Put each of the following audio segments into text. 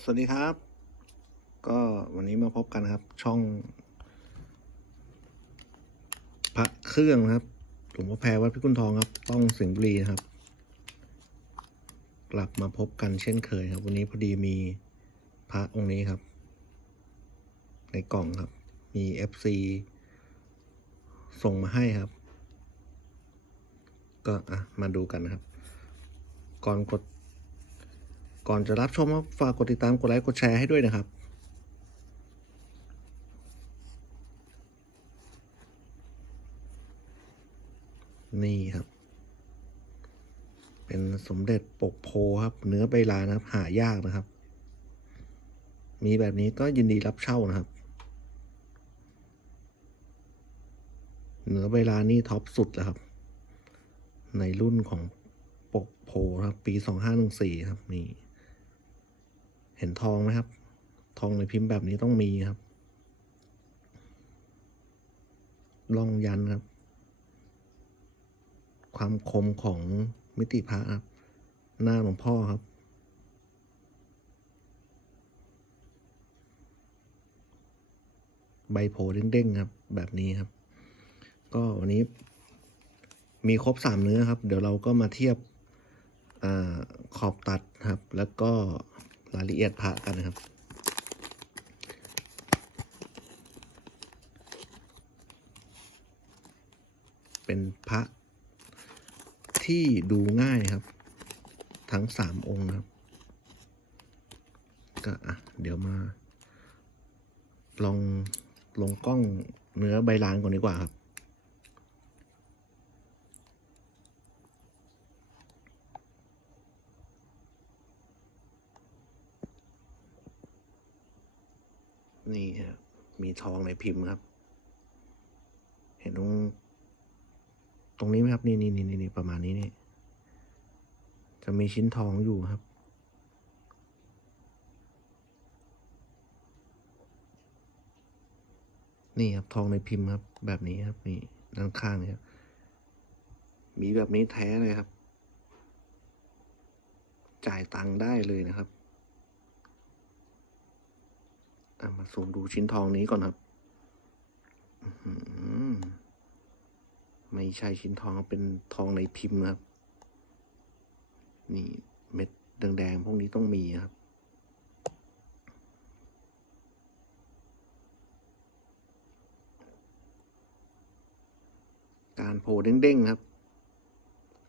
สวัสดีครับ ก็วันนี้มาพบกันครับ ช่อง พระเครื่องนะครับหลวงพ่อแพรวัดพิกุลทองครับ ต้องสิงห์บุรีนะครับ กลับมาพบกันเช่นเคยครับ วันนี้พอดีมีพระองค์นี้ครับ ในกล่องครับ มี FC ส่งมาให้ครับ ก็อะมาดูกันนะครับ ก่อนกด ก่อนจะรับชมฝากกดติดตามกดไลค์กดแชร์ให้ด้วยนะครับนี่ครับ เป็นสมเด็จปกโพครับ เนื้อใบลานะครับ หายากนะครับ มีแบบนี้ก็ยินดีรับเช่านะครับ เนื้อใบลานี่ท็อปสุดแล้วครับ ในรุ่นของปกโพครับ ปีสองห้าหนึ่งสี่ครับนี่ ห็นทองไหมครับ ทองในพิมพ์แบบนี้ต้องมีครับล่องยันครับ ความคมของมิติพระครับ หน้าหลวงพ่อครับ ใบโพเด้งๆครับ แบบนี้ครับ ก็วันนี้มีครบสามเนื้อครับ เดี๋ยวเราก็มาเทียบอขอบตัดครับ แล้วก็ รายละเอียดพระกันนะครับ เป็นพระที่ดูง่ายครับ ทั้งสามองค์ครับ ก็อะเดี๋ยวมา ลองลงกล้องเนื้อใบลานก่อนดีกว่าครับ นี่ครับมีทองในพิมพ์ครับ เห็นตรง ตรงนี้ไหมครับ นี่นี่นี่นี่ประมาณนี้นี่ จะมีชิ้นทองอยู่ครับ นี่ครับทองในพิมพ์ครับ แบบนี้ครับ นี่ด้านข้างนี่ครับมีแบบนี้แท้เลยครับ จ่ายตังค์ได้เลยนะครับ อะ มาซูมดูชิ้นทองนี้ก่อนครับไม่ใช่ชิ้นทองเป็นทองในพิมพ์ครับ นี่เม็ดแดงๆพวกนี้ต้องมีครับ การโพเด้งๆครับ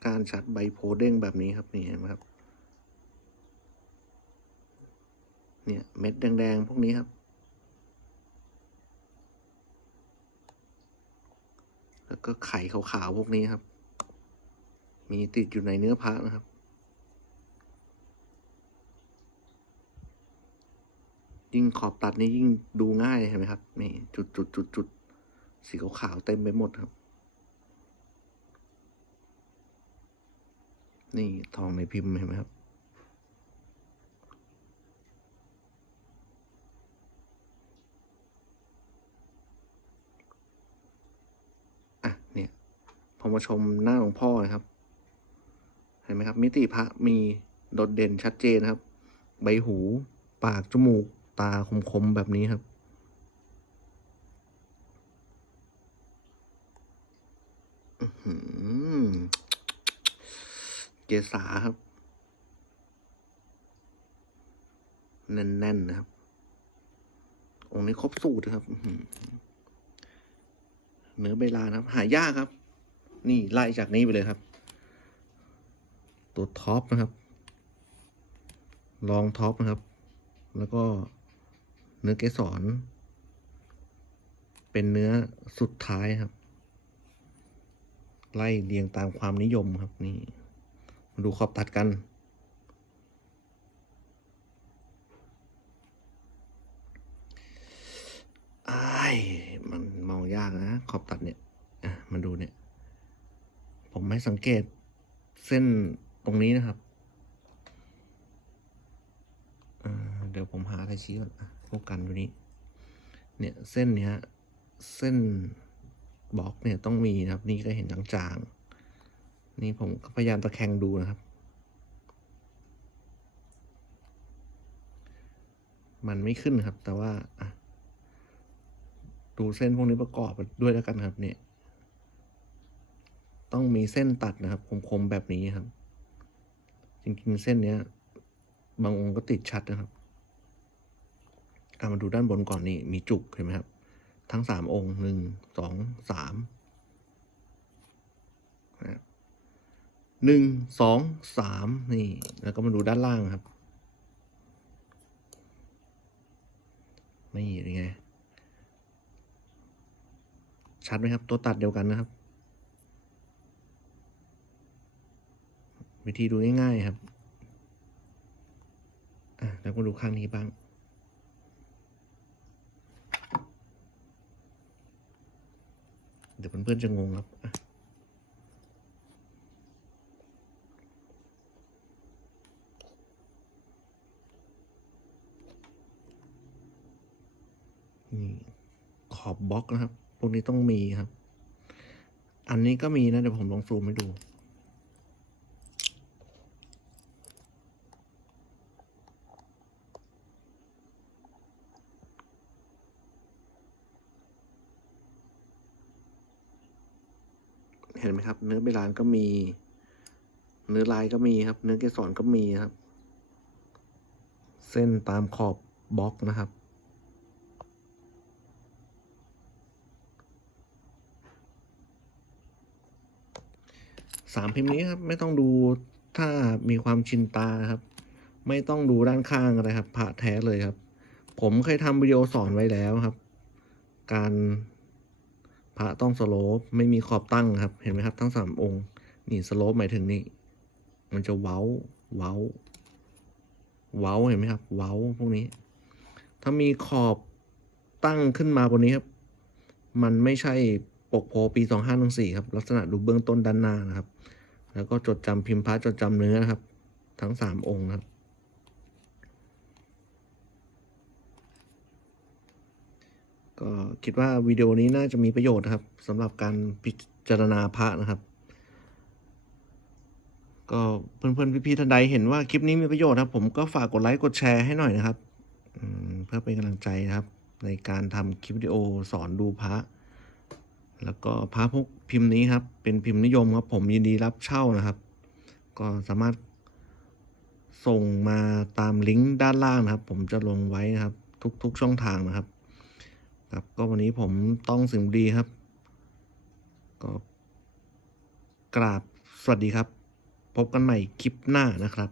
การชัดใบโพเด้งแบบนี้ครับนี่เห็นไหมครับ เนี่ยเม็ดแดงๆพวกนี้ครับ แล้ว ก็ไข่ขาวๆพวกนี้ครับ มีติดอยู่ในเนื้อพระนะครับ ยิ่งขอบตัดนี่ยิ่งดูง่ายเห็นไหมครับนี่จุดจุดจุดจุดสีขาวๆเต็มไปหมดครับ นี่ทองในพิมพ์เห็นไหมครับ อะเนี่ย พอมาชมหน้าหลวงพ่อนะครับ เห็นไหมครับ มิติพระมีโดดเด่นชัดเจนครับ ใบหู ปาก จมูก ตาคมๆแบบนี้ครับ เกษาครับ แน่น ๆ นะครับ องค์นี้ครบสูตรครับอื้อหือเนื้อใบลานครับ หายากครับ นี่ไล่จากนี้ไปเลยครับ ตัวท็อปนะครับ รองท็อปนะครับ แล้วก็เนื้อเกสร เป็นเนื้อสุดท้ายครับ ไล่เรียงตามความนิยมครับนี่ มาดูขอบตัดกันอ้มันมองยากนะ ขอบตัดเนี่ย อะ มาดูเนี่ย ผมไม่สังเกตเส้นตรงนี้นะครับ เดี๋ยวผมหาอะไรชี้ก่อนพวกกันดูนี้ เนี่ยเส้นเนี้ยเส้นบล็อกเนี่ยต้องมีนะครับ นี่ก็เห็นจางๆ นี่ผมก็พยายามตะแคงดูนะครับ มันไม่ขึ้นครับ แต่ว่าดูเส้นพวกนี้ประกอบด้วยแล้วกันครับเนี่ย ต้องมีเส้นตัดนะครับ คมๆแบบนี้ครับ จริงๆเส้นเนี้ย บางองค์ก็ติดชัดนะครับเอามาดูด้านบนก่อนนี่มีจุกเห็นไหมครับ ทั้งสามองค์หนึ่งสองสามหนึ่งสองสามนี่ แล้วก็มาดูด้านล่างครับ นี่ยังไง ชัดไหมครับ ตัวตัดเดียวกันนะครับ วิธีดูง่ายๆครับอะแล้วมาดูข้างนี้บ้าง เดี๋ยวเพื่อนๆจะงงครับนี่ขอบบล็อกนะครับ พวกนี้ต้องมีครับ อันนี้ก็มีนะ เดี๋ยวผมลองซูมให้ดู เห็นไหมครับ เนื้อเบลานก็มี เนื้อลายก็มีครับ เนื้อเกสรก็มีครับ เส้นตามขอบบล็อกนะครับ สามพิมพ์นี้ครับ ไม่ต้องดูถ้ามีความชินตาครับ ไม่ต้องดูด้านข้างอะไรครับผ่าแท้เลยครับ ผมเคยทำวิดีโอสอนไว้แล้วครับ การ พระต้องสโลปไม่มีขอบตั้งครับ เห็นไหมครับทั้งสามองค์ นี่สโลปหมายถึงนี่ มันจะเว้า เว้า เว้าเห็นไหมครับ เว้าพวกนี้ ถ้ามีขอบตั้งขึ้นมาบนนี้ครับ มันไม่ใช่ปกโพปีสองห้าหนึ่งสี่ครับ ลักษณะดูเบื้องต้นด้านหน้านะครับ แล้วก็จดจำพิมพ์พระจดจำเนื้อนะครับ ทั้งสามองค์ครับ ก็คิดว่าวิดีโอนี้น่าจะมีประโยชน์นะครับสำหรับการพิจารณาพระนะครับ ก็เพื่อนๆพี่ๆท่านใดเห็นว่าคลิปนี้มีประโยชน์ครับ ผมก็ฝากกดไลค์กดแชร์ให้หน่อยนะครับเพื่อเป็นกำลังใจนะครับ ในการทำคลิปวิดีโอสอนดูพระ แล้วก็พระพวกพิมพ์นี้ครับ เป็นพิมพ์นิยมครับผมยินดีรับเช่านะครับ ก็สามารถส่งมาตามลิงก์ด้านล่างนะครับ ผมจะลงไว้นะครับ ทุกๆช่องทางนะครับ ครับก็วันนี้ผมต้องสิงดีครับ ก็กราบสวัสดีครับ พบกันใหม่คลิปหน้านะครับ